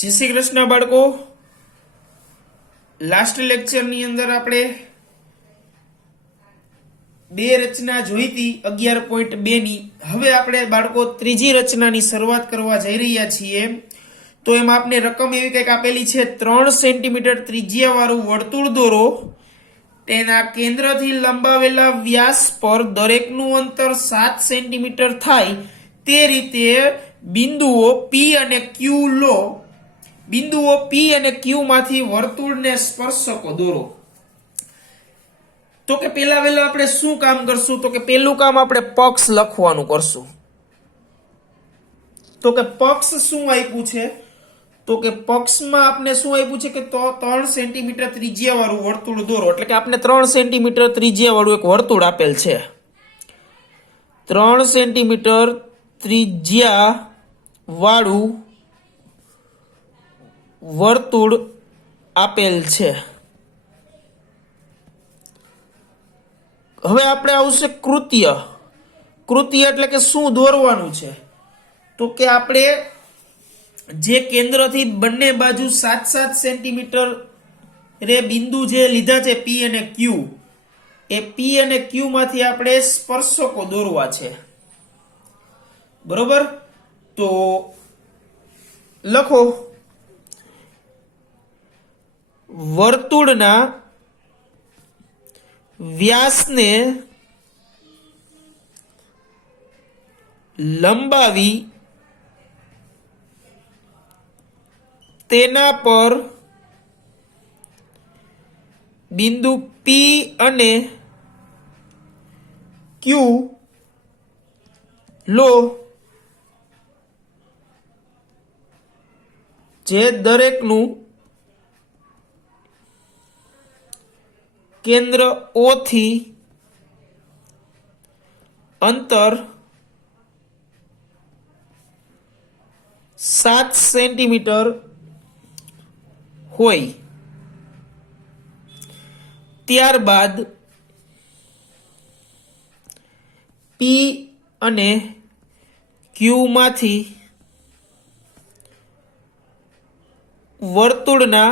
જય શ્રી કૃષ્ણ બાળકો। Last lecture ની અંદર આપણે બે રચના જોઈ હતી 11.2 ની। હવે આપણે બાળકો ત્રીજી રચનાની શરૂઆત કરવા જઈ રહ્યા છીએ। તો એમાં આપણે રકમ એવી કંઈક આપેલી છે 3 સેન્ટીમીટર ત્રિજ્યા વાળું વર્તુળ દોરો, તેના કેન્દ્રથી લંબાવેલા વ્યાસ પર દરેકનું અંતર 7 સેન્ટીમીટર થાય તે રીતે બિંદુઓ P અને Q લો। બિંદુઓ P અને Q માંથી વર્તુળને સ્પર્શકો દોરો। તો કે પહેલા વેલા આપણે શું કામ કરશું? તો કે પહેલું કામ આપણે પક્ષ લખવાનું કરશું। તો કે પક્ષ શું આપ્યું છે? તો કે પક્ષમાં આપણે શું આપ્યું છે કે તો 3 સેન્ટીમીટર ત્રિજ્યા વાળું વર્તુળ દોરો, એટલે કે આપણે 3 સેન્ટીમીટર ત્રિજ્યા વાળું એક વર્તુળ આપેલ છે। 3 સેન્ટીમીટર ત્રિજ્યા વાળું વર્તુળ આપેલ છે। હવે આપણે આવશે કૃત્ય। કૃત્ય એટલે કે શું દોરવાનું છે? તો કે આપણે જે કેન્દ્રથી બંને બાજુ 7-7 સેન્ટીમીટર રે બિંદુ જે લીધા છે P અને Q, એ P અને Q માંથી આપણે સ્પર્શકો દોરવા છે, બરોબર? તો લખો વર્તુળના વ્યાસને લંબાવી તેના પર બિંદુ P અને Q લો, જે દરેકનું કેન્દ્ર O થી અંતર 7 સેન્ટીમીટર હોય। ત્યારબાદ P અને Q માંથી વર્તુળના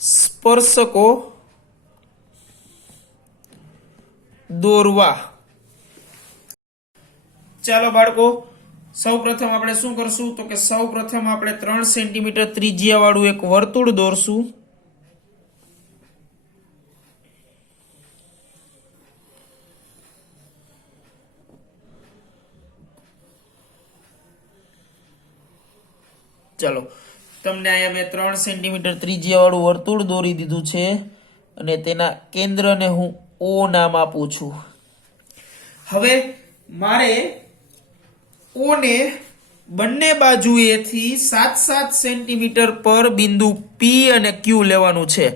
સ્પર્શકો દોરવા। ચાલો બાળકો, સૌપ્રથમ આપણે શું કરશું? તો કે સૌપ્રથમ આપણે 3 સેન્ટીમીટર ત્રિજ્યા વાળું એક વર્તુળ દોરશું। ચાલો, તમને અહીંયા મેં 3 સેન્ટીમીટર ત્રિજ્યા વાળું વર્તુળ દોરી દીધું છે અને તેના કેન્દ્રને હું O નામ આપું છું। હવે મારે O ને બંને બાજુએથી 7-7 સેન્ટીમીટર પર બિંદુ P અને Q લેવાનું છે।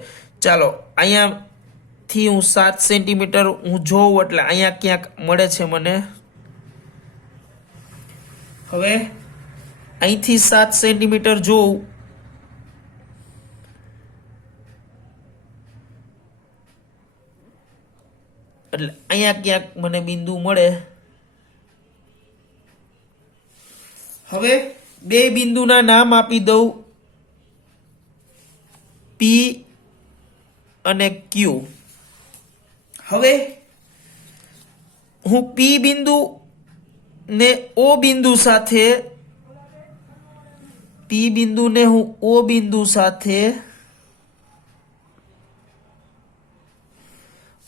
ચાલો, અહીંયાથી હું 7 સેન્ટીમીટર હું જોઉં એટલે અહીંયા ક્યાંક મળે છે મને। હવે અહીંથી 7 સેન્ટીમીટર જોઉં એટલે અહીંયા ક્યાંક મને બિંદુ મળે। હવે બે બિંદુના નામ આપી દઉં, P અને Q। હવે હું P બિંદુ ને O બિંદુ સાથે P બિંદુને હું O બિંદુ સાથે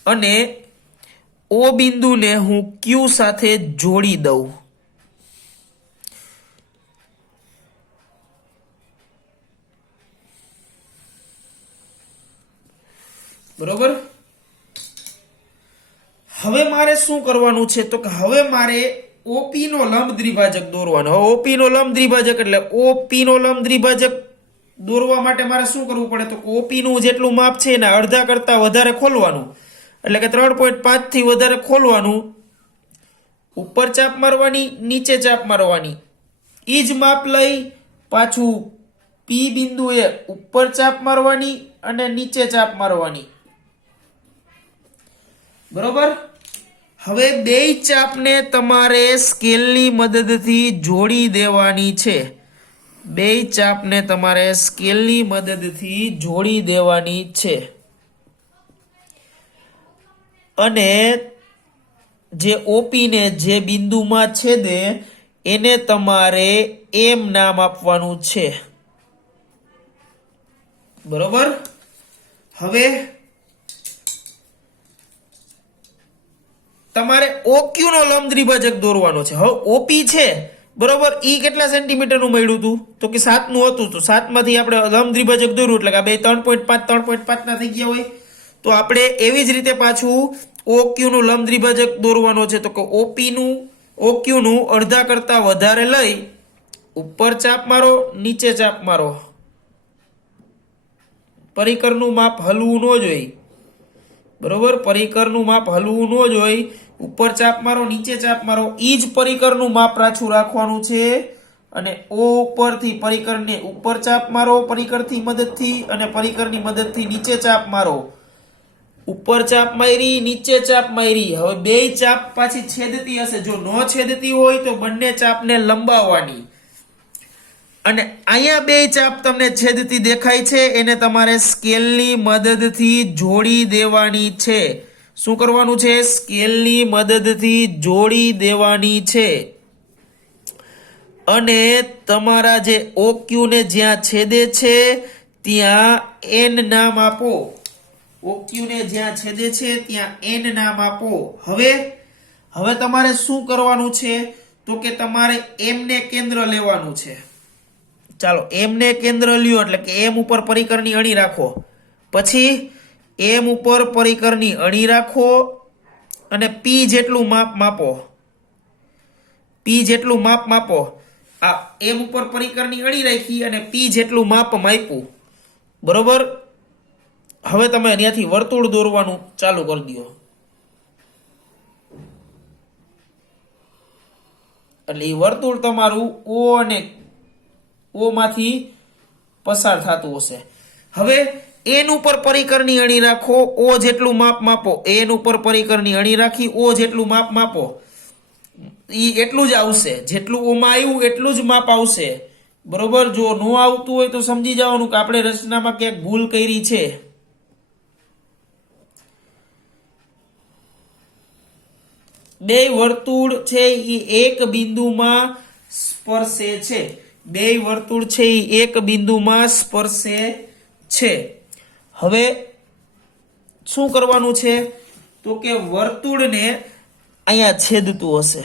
અને O બિંદુને હું Q સાથે જોડી દઉં। બરોબર? હવે મારે શું કરવાનું છે? તો કે હવે મારે OP નો લંબ દ્વિભાજક દોરવાનો। હવે OP નો લંબ દ્વિભાજક એટલે OP નો લંબ દ્વિભાજક દોરવા માટે મારે શું કરવું પડે? તો OP નું જેટલું માપ છે એના અડધા કરતા વધારે ખોલવાનું, એટલે કે 3.5 થી વધારે ખોલવાનું। ઉપર ચાપ મારવાની, નીચે ચાપ મારવાની। ઈ જ માપ લઈ પાછું P બિંદુએ ઉપર ચાપ મારવાની અને નીચે ચાપ મારવાની, બરોબર? હવે બેય ચાપને તમારે સ્કેલની મદદથી જોડી દેવાની છે। બે ચાપને તમારે સ્કેલની મદદથી જોડી દેવાની છે અને જે ઓપી ને જે બિંદુમાં છેદે એને તમારે એમ નામ આપવાનું છે. બરોબર. હવે તમારે ઓક્યુ નો લંબ દ્વિભાજક દોરવાનો છે. હવે ઓપી છે બરોબર, ઈ કેટલા સેન્ટીમીટર નું મળ્યું હતું તો કે 7 નું હતું. તો 7 માંથી આપણે લંબ દ્વિભાજક દોર્યું એટલે કે આ બે 3.5 ના થઈ ગયા હોય. તો આપણે એવી જ રીતે પાછું ઓક્યુ નું લંબ દ્વિભાજક દોરવાનો છે. તો કે ઓપી નું ઓક્યુ નું અડધા કરતા વધારે લઈ ઉપર ચાપ મારો, નીચે ચાપ મારો. પરિકરનું માપ હલવું ન જોઈએ. બરોબર, પરિકરનું માપ હલવું ન જોઈએ. ઉપર ચાપ મારો, નીચે ચાપ મારો. ઈ જ પરિકરનું માપ પાછું રાખવાનું છે અને ઓ ઉપરથી પરિકરને ઉપર ચાપ મારો પરિકરથી મદદથી અને પરિકરની મદદથી નીચે ચાપ મારો. ઉપર ચાપ મારી, નીચે ચાપ મારી. હવે બે ચાપ પાછી છેદતી હશે. જો ન છેદતી હોય તો બંને ચાપને લંબાવવાની અને અહીંયા બે ચાપ તમને છેદતી દેખાય છે એને તમારે સ્કેલની મદદથી જોડી દેવાની છે. શું કરવાનું છે? સ્કેલની મદદથી જોડી દેવાની છે અને તમારા જે ઓક્યુ ને જ્યાં છેદે છે ત્યાં એન નામ આપો. ઓક્યુ ને જ્યાં છેદે છે ત્યાં એન નામ આપો. હવે તમારે શું કરવાનું છે તો કે તમારે એમ ને કેન્દ્ર લેવાનું છે. ચાલો, એમ ને કેન્દ્ર લ્યો એટલે કે એમ ઉપર પરિકરની અણી રાખો. પછી એમ ઉપર પરિકરની અણી રાખો અને પી જેટલું માપ માપો. પી જેટલું માપ માપો. આ એમ ઉપર પરિકરની અણી રાખી અને પી જેટલું માપ માપ્યું. બરોબર. હવે તમે અહીંયાથી વર્તુળ દોરવાનું ચાલુ કરી દો. એટલે એ વર્તુળ તમારું ઓ અને ઓ માંથી પસાર થતું હશે. હવે એન ઉપર પરિકરની અણી રાખો, ઓ જેટલું માપ માપો. એન ઉપર પરિકરની અણી રાખી ઓ જેટલું માપ માપો. ઈ એટલું જ આવશે. જેટલું ઓમાં આવ્યું એટલું જ માપ આવશે. બરોબર. જો ન આવતું હોય તો સમજી જવાનું કે આપણે રચનામાં ક્યાંક ભૂલ કરી છે. બે વર્તુળ છે એ એક બિંદુમાં સ્પર્શે છે. બે વર્તુળ છે એ એક બિંદુમાં સ્પર્શે છે. હવે શું કરવાનું છે તો કે વર્તુળને અહીંયા છેદતું હશે.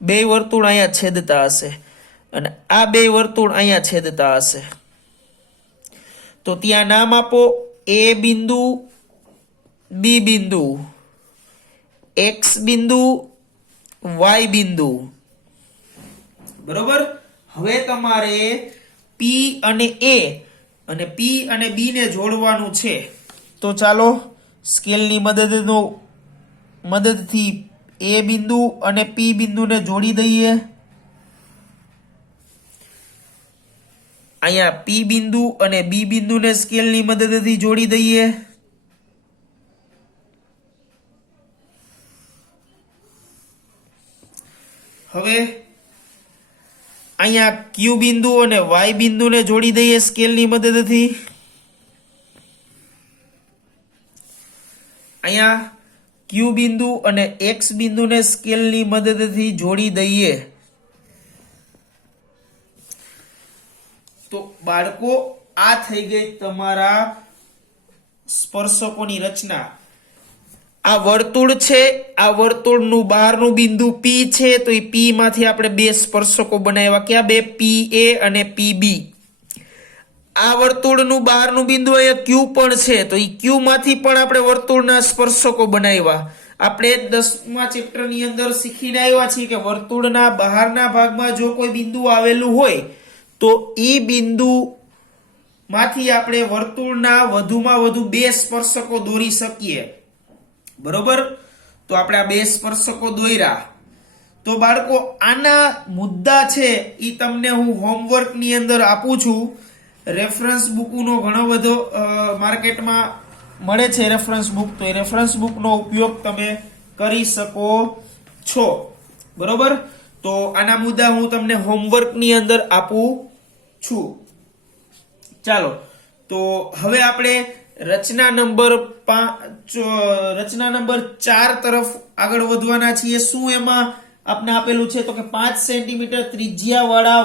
બે વર્તુળ અહીંયા છેદતા હશે અને આ બે વર્તુળ અહીંયા છેદતા હશે. તો ત્યાં નામ આપો. એ બિંદુ, બી બિંદુ, એક્સ બિંદુ, વાય બિંદુ. બરોબર. હવે તમારે પી અને એ અને પી અને બી ને જોડવાનું છે. તો ચાલો સ્કેલની મદદથી એ બિંદુ અને પી બિંદુને જોડી દઈએ. અહીંયા પી બિંદુ અને બી બિંદુને સ્કેલની મદદથી જોડી દઈએ. હવે અહીંયા ક્યુ બિંદુ અને વાય બિંદુને જોડી દઈએ સ્કેલની મદદથી. અહીંયા ક્યુ બિંદુ અને એક્સ બિંદુને સ્કેલની મદદથી જોડી દઈએ. તો બાળકો આ થઈ ગઈ તમારા સ્પર્શકોની રચના. આ વર્તુળ છે, આ વર્તુળનું બહારનું બિંદુ પી છે. તો એ પી માંથી આપણે બે સ્પર્શકો બનાવ્યા. ક્યાં બે? પી એ અને પી બી. આ વર્તુળનું બહારનું બિંદુ અહીંયા ક્યુ પણ છે. તો એ ક્યુ માંથી પણ આપણે વર્તુળના સ્પર્શકો બનાવ્યા. આપણે 10મા ચેપ્ટરની અંદર શીખીને આવ્યા છીએ કે વર્તુળના બહારના ભાગમાં જો કોઈ બિંદુ આવેલું હોય તો એ બિંદુ માંથી આપણે વર્તુળના વધુમાં વધુ બે સ્પર્શકો દોરી શકીએ. બરોબર. તો આપણે આ બે સ્પર્શકો દોર્યા. તો બાળકો આના મુદ્દા છે એ તમને હું હોમવર્ક ની અંદર આપું છું. રેફરન્સ બુકનો ઘણો બધો માર્કેટમાં મળે છે રેફરન્સ બુક. તો એ રેફરન્સ બુકનો ઉપયોગ તમે કરી શકો છો. બરોબર. તો આના મુદ્દા હું તમને હોમવર્કની અંદર આપું છું. ચાલો તો હવે આપણે રચના નંબર 4 તરફ આગળ વધવાના છીએ. શું એમાં આપને આપેલું છે તો કે 5 સેન્ટીમીટર ત્રિજ્યા વાળા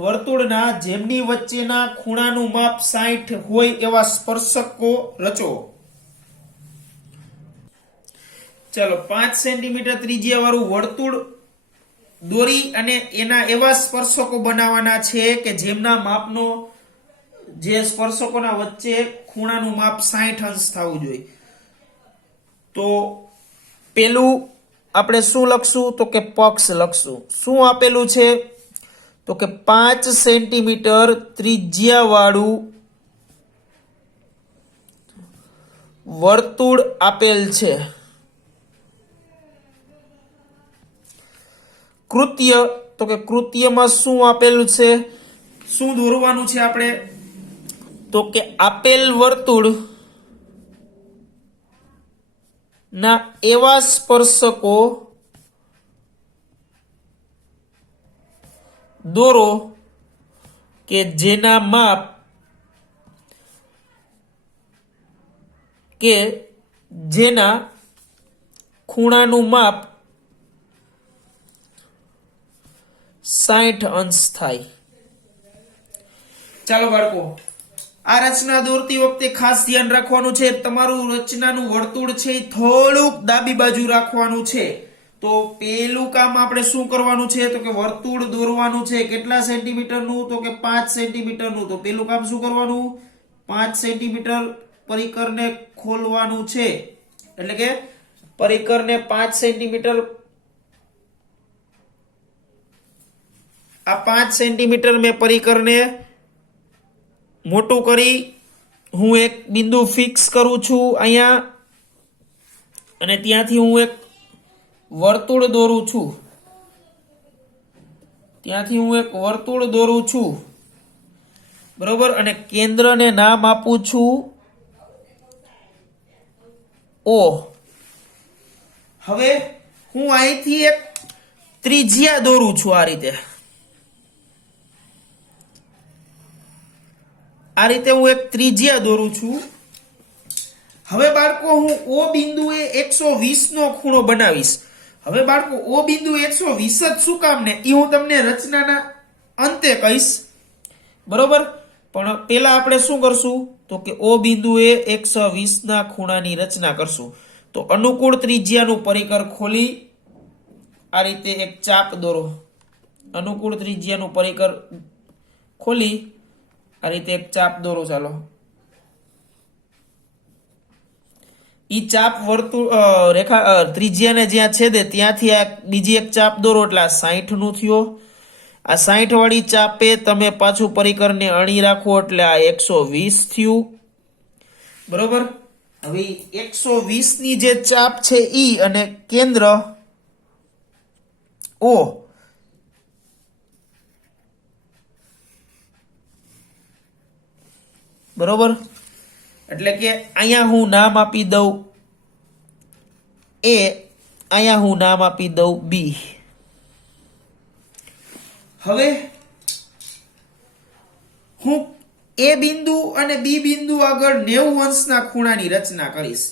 વર્તુળના જેમની વચ્ચેના ખૂણાનું માપ 60 હોય એવા સ્પર્શકો રચો. ચાલો 5 સેન્ટીમીટર ત્રિજ્યા વાળું વર્તુળ દોરી અને એના એવા સ્પર્શકો બનાવવાના છે કે જેમના માપનો જે સ્પર્શકોના વચ્ચે ખૂણાનું માપ 60 અંશ થવું જોઈએ. તો પેલું આપણે શું લખશું તો કે પક્ષ લખશું. શું આપેલું છે તો કે 5 સેન્ટીમીટર ત્રિજ્યા વાળું વર્તુળ આપેલ છે. કૃત્ય તો કે કૃત્યમાં શું આપેલું છે, શું દોરવાનું છે આપણે તો કે આપેલ વર્તુળ ના એવા સ્પર્શકો દોરો કે જેના માપ કે જેના ખૂણાનું માપ 60 અંશ થાય. ચાલો બાળકો, આ રચના દોરતી વખતે ખાસ ધ્યાન રાખવાનું છે, તમારું રચનાનું વર્તુળ છે એ થોડુંક ડાબી બાજુ રાખવાનું છે. તો પેલું કામ આપણે શું કરવાનું છે તો કે વર્તુળ દોરવાનું છે. કેટલા સેન્ટીમીટરનું તો કે 5 સેન્ટીમીટરનું. તો પેલું કામ શું કરવાનું, 5 સેન્ટીમીટર પરિકરને ખોલવાનું છે. એટલે કે પરિકરને 5 સેન્ટીમીટર, આ 5 સેન્ટીમીટર મેં પરિકરને મોટું કરી હું એક બિંદુ ફિક્સ કરું છું અહીંયા, અને ત્યાંથી હું એક વર્તુળ દોરું છું. બરોબર. અને કેન્દ્રને નામ આપું છું O. હવે હું અહીંથી એક ત્રિજ્યા દોરું છું. આ રીતે હું એક ત્રિજ્યા દોરું છું. હવે બાળકો હું O બિંદુએ 120 નો ખૂણો બનાવીશ. હવે બાળકો O બિંદુ 120 જ શું કામ ને એ હું તમને રચનાના અંતે કહીશ. બરોબર. પણ પહેલા આપણે શું કરશું તો કે O બિંદુએ 120 ના ખૂણાની રચના કરશું. તો અનુકૂળ ત્રિજ્યાનું પરિકર ખોલી આ રીતે એક ચાપ દોરો. અનુકૂળ ત્રિજ્યાનું પરિકર ખોલી આ રીતે એક ચાપ દોરો. ચાલો, ઈ ચાપ વર્તુળ રેખા ત્રિજ્યાને જ્યાં છેદે ત્યાંથી આ બીજી એક ચાપ દોરો એટલે આ 60 નું થયો. આ 60 વાળી ચાપે તમે પાછું પરિકરને અણી રાખો એટલે આ 120 થયું. બરોબર. હવે 120 ની જે ચાપ છે ઈ અને કેન્દ્ર O, બરોબર. એટલે કે અહીંયા હું નામ આપી દઉં A, અહીંયા હું નામ આપી દઉં B. હવે હું A બિંદુ અને B બિંદુ આગળ 90 અંશના ખૂણાની રચના કરીશ.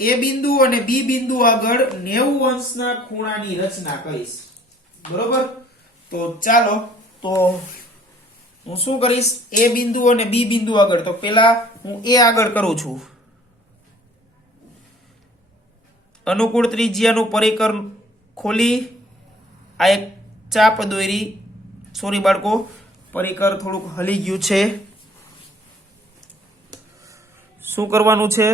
A બિંદુ અને B બિંદુ આગળ 90 અંશના ખૂણાની રચના કરીશ. બરોબર. તો ચાલો, તો હું શું કરીશ, A બિંદુ અને B બિંદુ આગળ, તો પેલા હું A આગળ કરું છું. અનુકૂળ ત્રિજ્યાનું પરિકર ખોલી આ એક ચાપ દોરી. સોરી બાળકો, પરિકર થોડુંક હલી ગયું છે. શું કરવાનું છે,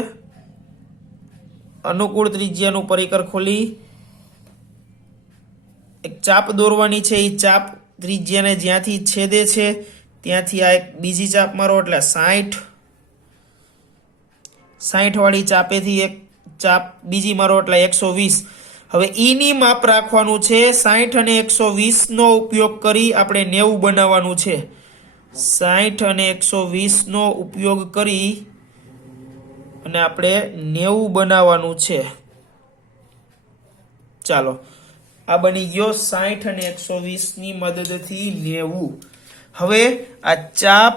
અનુકૂળ ત્રિજ્યાનું પરિકર ખોલી એક ચાપ દોરવાની છે. એ ચાપ ત્રિજ્યાને જ્યાંથી છેદે છે ત્યાંથી આ એક બીજી ચાપ મારો એટલે 60 વાળી ચાપેથી એક ચાપ બીજી મારો એટલે 120. હવે ઈ ની માપ રાખવાનું છે. 60 અને 120 નો ઉપયોગ કરી આપણે 90 બનાવવાનું છે. 60 અને 120 નો ઉપયોગ કરી અને આપણે 90 બનાવવાનું છે. ચાલો આ બની ગયો 60 અને 120 ની મદદથી 90. હવે આ ચાપ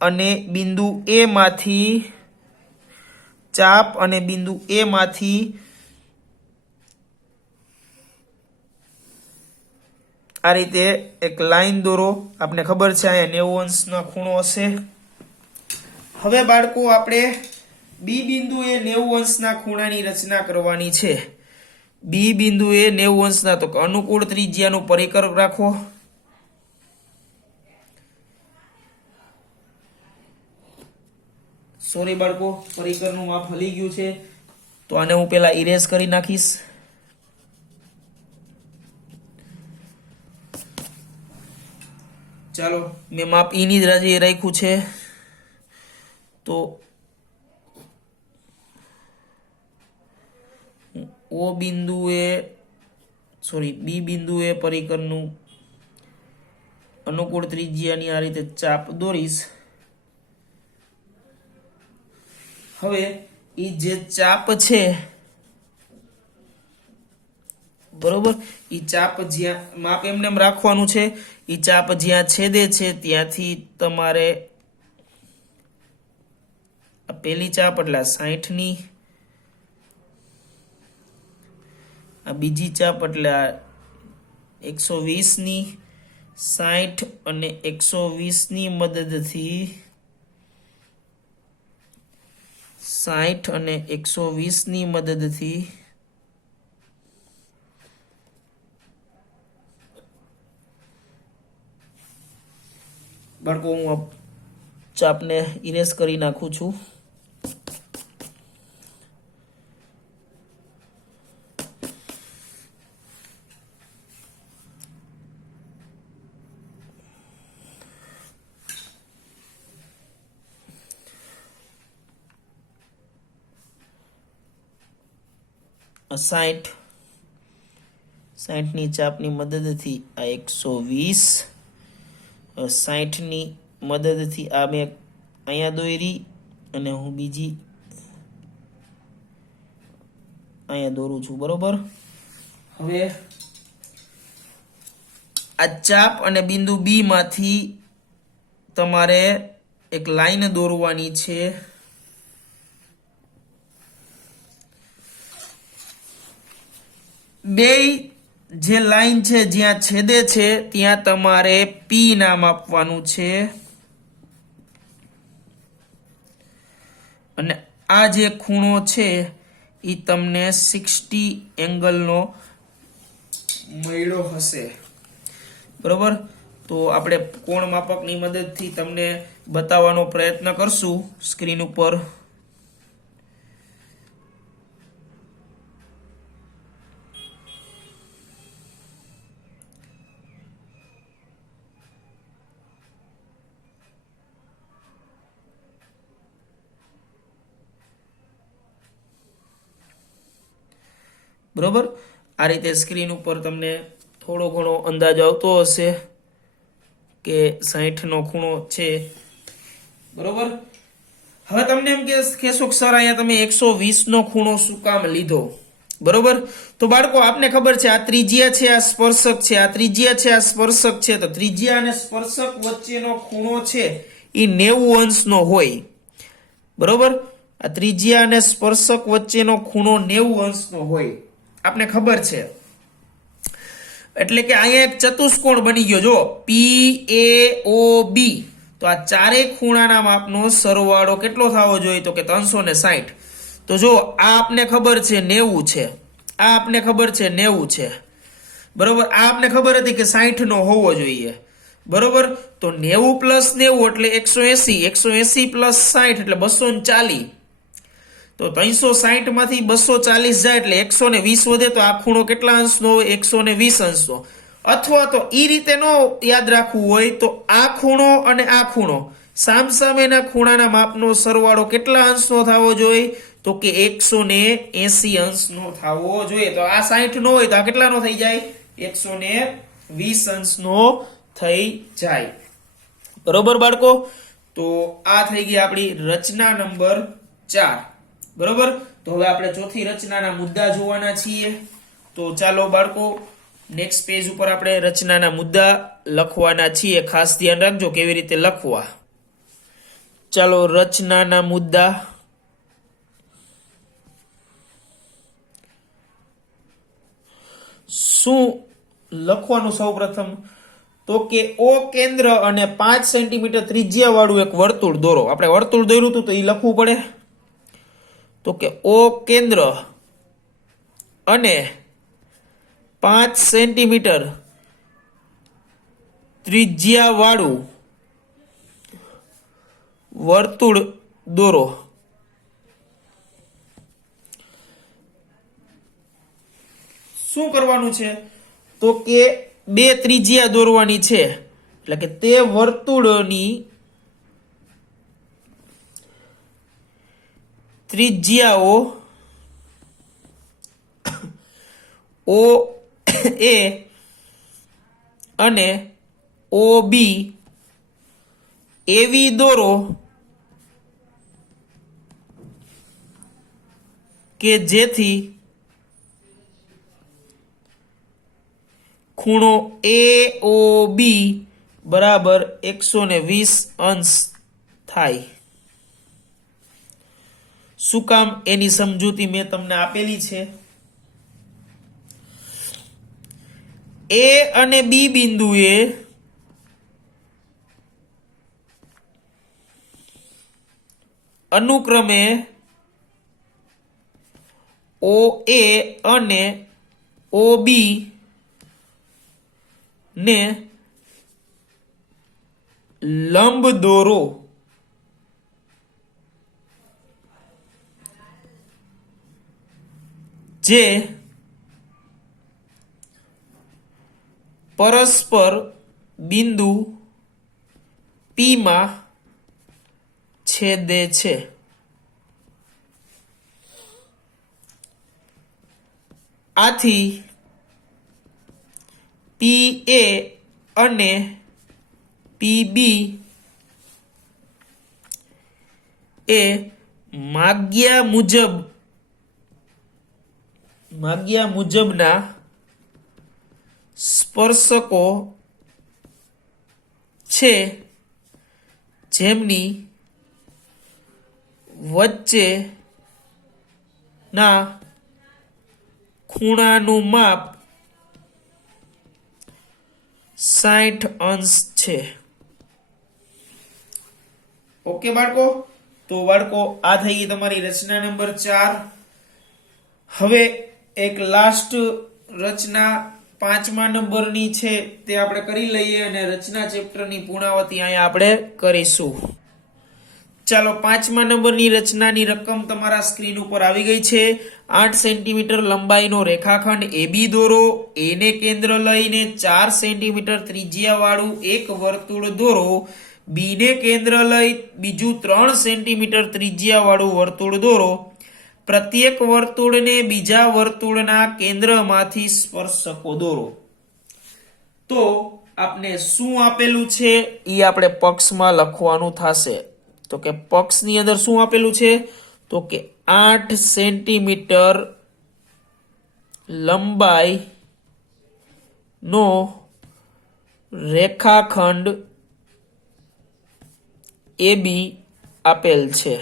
અને બિંદુ એ માંથી આ રીતે એક લાઈન દોરો. આપણે ખબર છે અહીંયા 90 અંશનો ખૂણો હશે. હવે બાળકો આપણે બી બિંદુએ 90 અંશના ખૂણાની રચના કરવાની છે. બી બિંદુએ 90 અંશના, તો અનુકૂળ ત્રિજ્યાનું પરિકર રાખો. સોરી બાળકો, પરિકરનું માપ હલી ગયું છે, તો આને હું પેલા ઇરેઝ કરી નાખીશ. ચાલો મેં માપ ઈ જ રાખ્યું છે. તો બી બિંદુએ પરિકરનું અનુકૂળ ત્રિજ્યાની આ રીતે ચાપ દોરીશ. હવે એ જે ચાપ છે બરોબર, એ ચાપ જ્યાં માપ એમને એમ રાખવાનું છે. એ ચાપ જ્યાં છેદે છે ત્યાંથી તમારે પેલી ચાપ એટલે 60 ની, આ બીજી ચાપ એટલે 120 ની, 60 અને 120 ની મદદથી 60 અને 120 ની મદદથી બાળકો હું ચાપને ઇરેઝ કરી નાખું છું. આ 60 ની ચાપની મદદથી આ 120, 60 ની મદદથી આ મેં અહીંયા દોરી અને હું બીજી અહીંયા દોરું છું. બરોબર, હવે આ ચાપ અને બિંદુ બી માંથી તમારે એક લાઈન દોરવાની છે. બે જે લાઈન છે જ્યાં છેદે છે ત્યાં તમારે પી નામ આપવાનું છે. અને આ જે ખૂણો છે એ તમને 60 એંગલનો મળ્યો હશે. બરોબર, તો આપણે કોણ માપકની મદદથી તમને બતાવવાનો પ્રયત્ન કરશું સ્ક્રીન ઉપર. બરોબર, આ રીતે સ્ક્રીન ઉપર તમને થોડો ઘણો અંદાજ આવતો હશે કે 60 નો ખૂણો છે. બરોબર, હવે તમને એમ કહેશો કે સર અહીંયા તમે 120 નો ખૂણો શું કામ લીધો? બરોબર, તો બાળકો આપને ખબર છે આ ત્રિજ્યા છે, આ સ્પર્શક છે, આ ત્રિજ્યા છે, આ સ્પર્શક છે. તો ત્રિજ્યા અને સ્પર્શક વચ્ચેનો ખૂણો છે એ 90 અંશનો હોય. બરોબર, આ ત્રિજ્યા અને સ્પર્શક વચ્ચેનો ખૂણો 90 અંશનો હોય, આપને ખબર છે. એટલે કે અહીંયા એક ચતુષ્કોણ બની ગયો. જો PAOB, તો આ ચારેય ખૂણાના માપનો સરવાળો કેટલો થવો જોઈએ? તો કે 360. તો જો આ આપને ખબર છે 90 છે, આ આપને ખબર છે 90 છે. બરોબર, આ આપને ખબર હતી કે 60 નો હોવો જોઈએ. બરોબર, તો 90 પ્લસ 90 એટલે 180, 180 પ્લસ 60 એટલે 240. તો 360 માંથી 240 જાય એટલે 120 વધે. તો આ ખૂણો કેટલા અંશનો હોય? 120 અંશનો. અથવા તો ઈ રીતે નો યાદ રાખવું હોય તો આ ખૂણો અને આ ખૂણો સામસામેના ખૂણાના માપનો સરવાળો કેટલા અંશનો થવો જોઈએ? તો કે 180 અંશનો થવો જોઈએ. તો આ 60 નો હોય તો આ કેટલાનો થઈ જાય? 120 અંશનો થઈ જાય. બરોબર બાળકો, તો આ થઈ ગઈ આપણી રચના નંબર 4. બરોબર, તો હવે આપણે ચોથી રચનાના મુદ્દા જોવાના છીએ. તો ચાલો બાળકો નેક્સ્ટ પેજ ઉપર આપણે રચનાના મુદ્દા લખવાના છીએ. ખાસ ધ્યાન રાખજો કેવી રીતે લખવા. ચાલો રચનાના મુદ્દા. શું લખવાનું સૌપ્રથમ? તો કે ઓ કેન્દ્ર અને 5 સેન્ટીમીટર ત્રિજ્યા વાળું એક વર્તુળ દોરો. આપણે વર્તુળ દોર્યું હતું તો એ લખવું પડે. તો કે ઓ કેન્દ્ર અને 5 સેન્ટીમીટર ત્રિજ્યા વાળું વર્તુળ દોરો. શું કરવાનું છે? તો કે 2 ત્રિજ્યા દોરવાની છે. એટલે કે તે વર્તુળની ત્રિજ્યાઓ ઓ એ અને ઓ બી એવી દોરો કે જેથી ખૂણો AOB બરાબર 120 અંશ થાય. શું કામ? એની સમજૂતી મેં તમને આપેલી છે. A અને B બિંદુએ અનુક્રમે OA અને OB ને લંબ દોરો. જે પરસ્પર બિંદુ P માં છેદે છે. આથી PA અને PB એ માગ્યા મુજબના સ્પર્શકો છે, જેમની વચ્ચેના ખૂણાનું માપ 60 અંશ છે. ઓકે બાળકો, તો બાળકો આ થઈ ગઈ તમારી રચના નંબર 4. હવે એક લાસ્ટ રચના 5મા નંબરની છે તે આપણે કરી લઈએ અને રચના ચેપ્ટરની પૂર્ણાવતી અહીંયા આપણે કરીશું. ચાલો 5મા નંબરની રચનાની રકમ તમારા સ્ક્રીન ઉપર આવી ગઈ છે. 8 સેન્ટીમીટર લંબાઈનો રેખાખંડ AB દોરો. A ને કેન્દ્ર લઈને 4 સેન્ટીમીટર ત્રિજ્યા વાળું એક વર્તુળ દોરો. B ને કેન્દ્ર લઈ બીજું 3 સેન્ટીમીટર ત્રિજ્યા વાળું વર્તુળ દોરો. પ્રત્યેક વર્તુળને બીજા વર્તુળના કેન્દ્રમાંથી સ્પર્શકો દોરો. તો આપને શું આપેલું છે એ આપણે પક્ષમાં લખવાનું થશે. તો કે પક્ષની અંદર શું આપેલું છે? તો કે 8 સેન્ટીમીટર લંબાઈ નો રેખાખંડ AB આપેલ છે.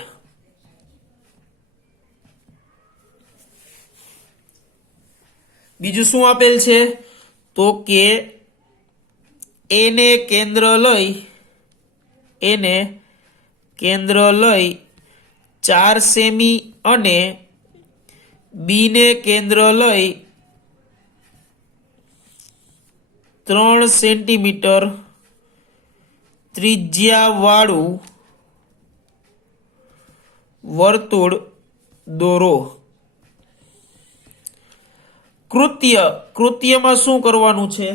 બીજું શું આપેલ છે? તો કે A ને કેન્દ્ર લઈ 4 સેમી અને B ને કેન્દ્ર લઈ 3 સેન્ટીમીટર ત્રિજ્યા વાળું વર્તુળ દોરો. કૃત્યમાં શું કરવાનું છે?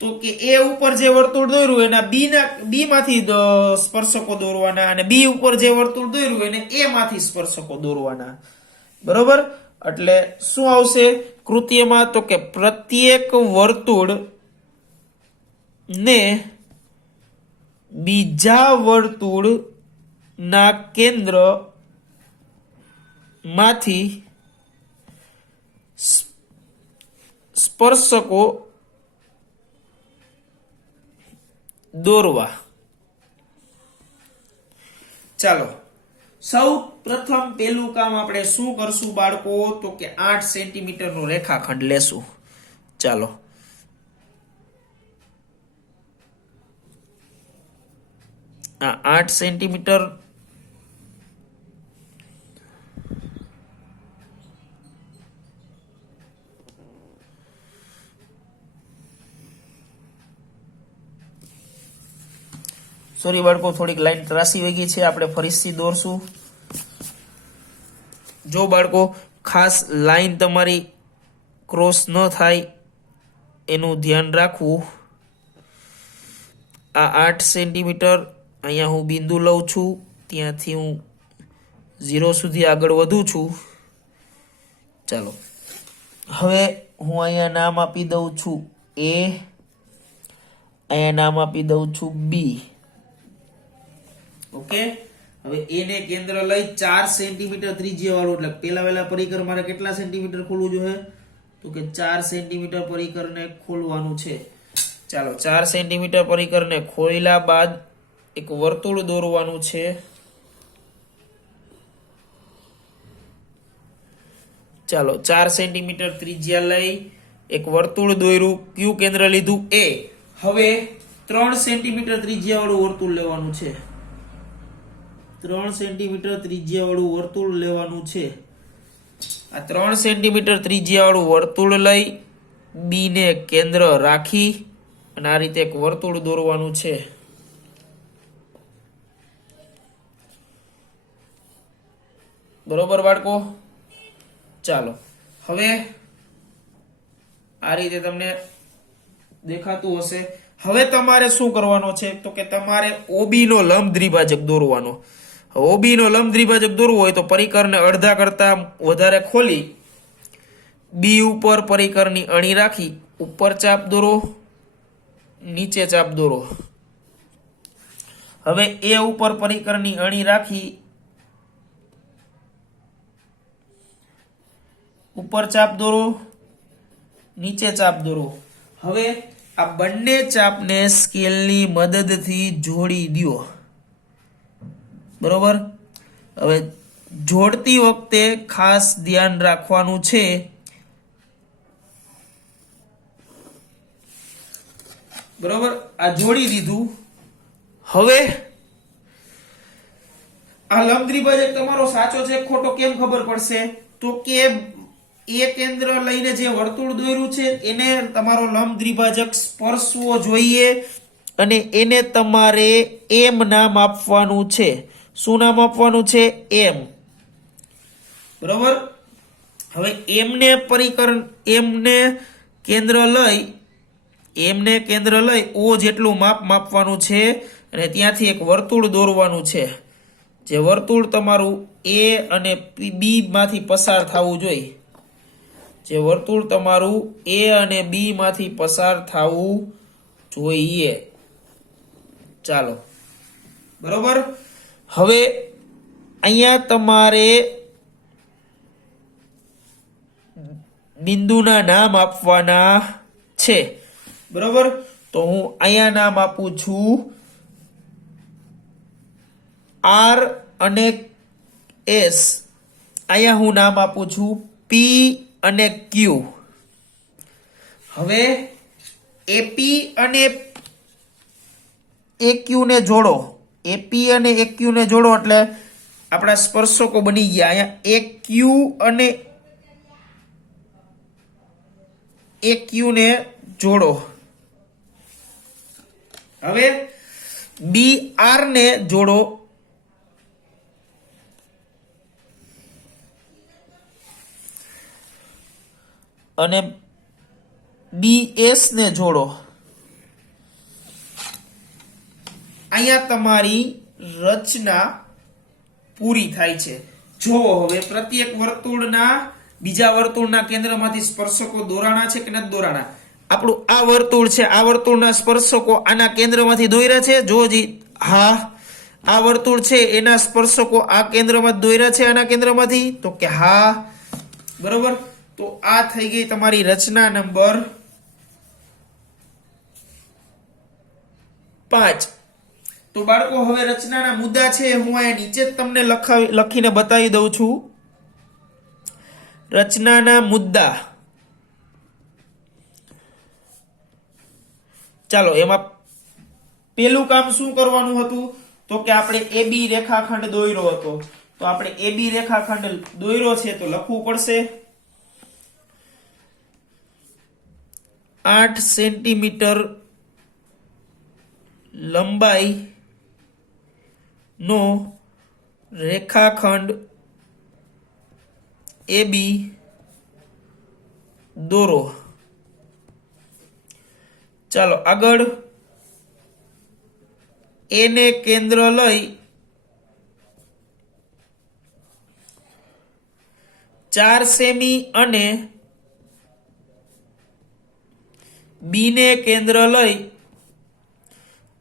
તો કે A ઉપર જે વર્તુળ દોર્યું એના B માંથી સ્પર્શકો દોરવાના અને B ઉપર જે વર્તુળ દોર્યું એને A માંથી સ્પર્શકો દોરવાના. બરોબર? એટલે શું આવશે કૃત્યમાં? તો કે પ્રત્યેક વર્તુળ ને બીજા વર્તુળ ના કેન્દ્ર સ્પર્શકો દોરવા. ચાલો સૌ પ્રથમ પેલું કામ આપણે શું કરશું બાળકો, તો કે 8 સેન્ટીમીટર નું રેખાખંડ લેશું. ચાલો આ 8 સેન્ટીમીટર સોરી બાળકો, થોડીક લાઈન ત્રાસી વહી ગઈ છે, આપણે ફરીથી દોરશું. જો બાળકો ખાસ લાઈન તમારી ક્રોસ ન થાય એનું ધ્યાન રાખવું. આ 8 સેન્ટીમીટર અહીંયા હું બિંદુ લઉં છું, ત્યાંથી હું 0 સુધી આગળ વધું છું. ચાલો હવે હું અહીંયા નામ આપી દઉં છું A, અહીંયા નામ આપી દઉં છું B. ઓકે, હવે A ને કેન્દ્ર લઈ 4 સેન્ટીમીટર ત્રિજ્યા વાળું, એટલે પેલા પરિકર મારે કેટલા સેન્ટીમીટર ખોલવું જોઈએ, તો કે 4 સેન્ટીમીટર પરિકરને ખોલવાનું છે. ચાલો 4 સેન્ટીમીટર પરિકરને ખોલ્યા બાદ એક વર્તુળ દોરવાનું છે. ચાલો 4 સેન્ટીમીટર ત્રિજ્યા લઈ એક વર્તુળ દોર્યું, કયું કેન્દ્ર લીધું A. હવે 3 સેન્ટીમીટર ત્રિજ્યા વાળું વર્તુળ લેવાનું છે. 3 સેન્ટીમીટર ત્રિજ્યા વાળું વર્તુળ લેવાનું છે. આ 3 સેન્ટીમીટર ત્રિજ્યા વાળું વર્તુળ લઈ B ને કેન્દ્ર રાખી અને આ રીતે એક વર્તુળ દોરવાનું છે. બરોબર બાળકો? ચાલો હવે આ રીતે તમને દેખાતું હશે. હવે તમારે શું કરવાનો છે, તો કે તમારે OB નો લંબ દ્વિભાજક દોરવાનો. OB નો લંબ દ્વિભાજક દોરવો હોય તો પરિકરને અડધા કરતા વધારે ખોલી B ઉપર પરિકરની અણી રાખી ઉપર ચાપ દોરો, નીચે ચાપ દોરો. હવે A ઉપર પરિકરની અણી રાખી ઉપર ચાપ દોરો, નીચે ચાપ દોરો. હવે આ બંને ચાપને સ્કેલની મદદથી જોડી દો. બરોબર? હવે જોડતી વખતે ખાસ ધ્યાન રાખવાનું છે, બરોબર? આ જોડી દીધું. હવે આ લંબ દ્વિભાજક તમારો સાચો છે ખોટો કેમ ખબર પડશે, તો કે એ કેન્દ્ર લઈને જે વર્તુળ દોર્યું છે એને તમારો લંબ દ્વિભાજક સ્પર્શવો જોઈએ અને એને તમારે M નામ આપવાનું છે. શું નામ આપવાનું છે? M. બરોબર? હવે M ને કેન્દ્ર લઈ O જેટલું માપ માપવાનું છે અને ત્યાંથી એક વર્તુળ દોરવાનું છે. જે વર્તુળ તમારું A અને B માંથી પસાર થવું જોઈએ. જે વર્તુળ તમારું A અને B માંથી પસાર થવું જોઈએ. ચાલો બરોબર? હવે અહીંયા તમારે બિંદુના નામ આપવાના છે. બરોબર? તો હું અહીંયા નામ આપું છું R અને S. અહીંયા હું નામ આપું છું P અને Q. હવે AP અને AQ ને જોડો. AP અને AQ ને જોડો એટલે આપણા સ્પર્શકો બની ગયા. અહીંયા AQ અને AQ ને જોડો. હવે BR ને જોડો અને BS ને જોડો. અહીંયા તમારી રચના પૂરી થાય છે. જો હવે પ્રત્યેક વર્તુળના બીજા વર્તુળના કેન્દ્રમાંથી સ્પર્શકો દોરાણા છે કે નથી દોરાણા? આપણું આ વર્તુળ છે, આ વર્તુળના સ્પર્શકો આના કેન્દ્રમાંથી દોર્યા છે. જોજી, હા, આ વર્તુળ છે એના સ્પર્શકો આ કેન્દ્રમાં દોર્યા છે આના કેન્દ્રમાંથી, તો કે હા. બરોબર? તો આ થઈ ગઈ તમારી રચના નંબર 5. તો બાળકો હવે રચનાના મુદ્દા છે હું અહીંયા નીચે જ તમને લખીને બતાવી દઉં છું. રચનાના મુદ્દા, ચાલો એમાં પેલું કામ શું કરવાનું હતું તો કે આપણે AB રેખાખંડ દોર્યો હતો. તો આપણે AB રેખાખંડ દોર્યો છે તો લખવું પડશે 8 સેન્ટીમીટર લંબાઈ નો રેખાખંડ AB દોરો. ચાલો આગળ, A ને કેન્દ્ર લઈ 4 સેમી અને B ને કેન્દ્ર લઈ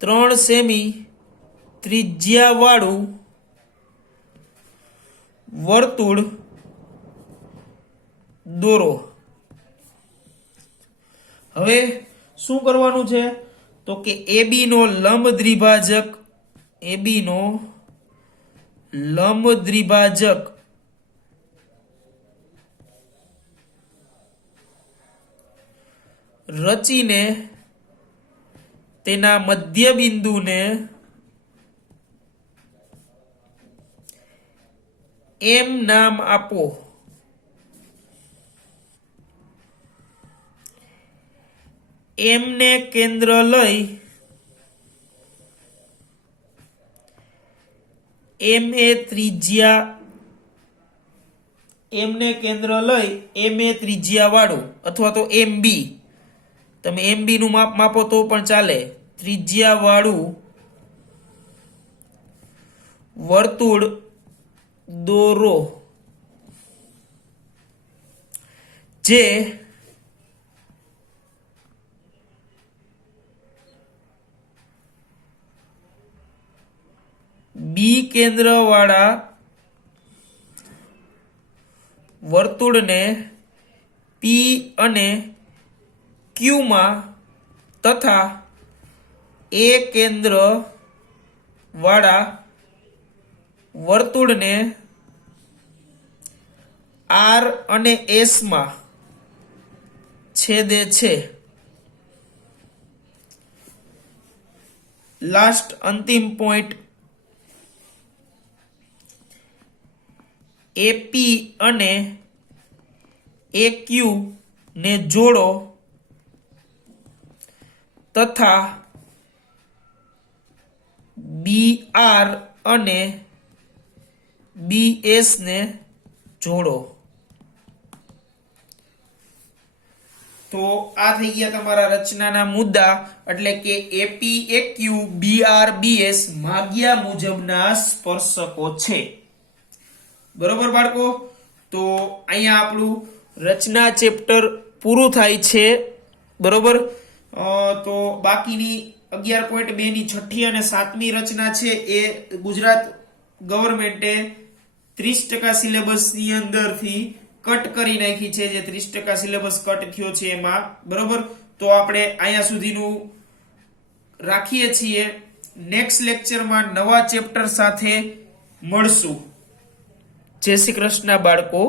3 સેમી ત્રિજ્યા વાળું વર્તુળ દોરો. હવે શું કરવાનું છે તો કે AB નો લંબ દ્વિભાજક, AB નો લંબ દ્વિભાજક રચીને તેના મધ્ય બિંદુને M નામ આપો. M ને કેન્દ્ર લઈ MA ત્રિજ્યા વાળું અથવા તો MB, તમે MB નું માપ માપો તો પણ ચાલે, ત્રિજ્યા વાળું વર્તુળ દોરો જે B કેન્દ્ર વાળા વર્તુળને P અને Q માં તથા A કેન્દ્ર વાળા વર્તુળને R અને S માં છેદે છે. લાસ્ટ અંતિમ પોઈન્ટ, AP અને AQ ને જોડો તથા BR અને BS ને જોડો. તો આ થઈ ગયા તમારા રચનાના મુદ્દા, એટલે કે AP AQ BR BS માગ્યા મુજબના સ્પર્શકો છે. બરોબર બાળકો, તો અહીંયા આપણું રચના ચેપ્ટર પૂરું થાય છે. બરોબર, તો બાકીની 11.2 ની 6ઠ્ઠી અને 7મી રચના છે એ ગુજરાત ગવર્મેન્ટે 30% સિલેબસ ની અંદરથી કટ કરી નાખી છે. જે 30% સિલેબસ કટ થયો છે એમાં. બરોબર, તો આપણે અહીંયા સુધીનું રાખીએ છીએ. નેક્સ્ટ લેક્ચરમાં નવા ચેપ્ટર સાથે મળશું. જય શ્રી કૃષ્ણ બાળકો.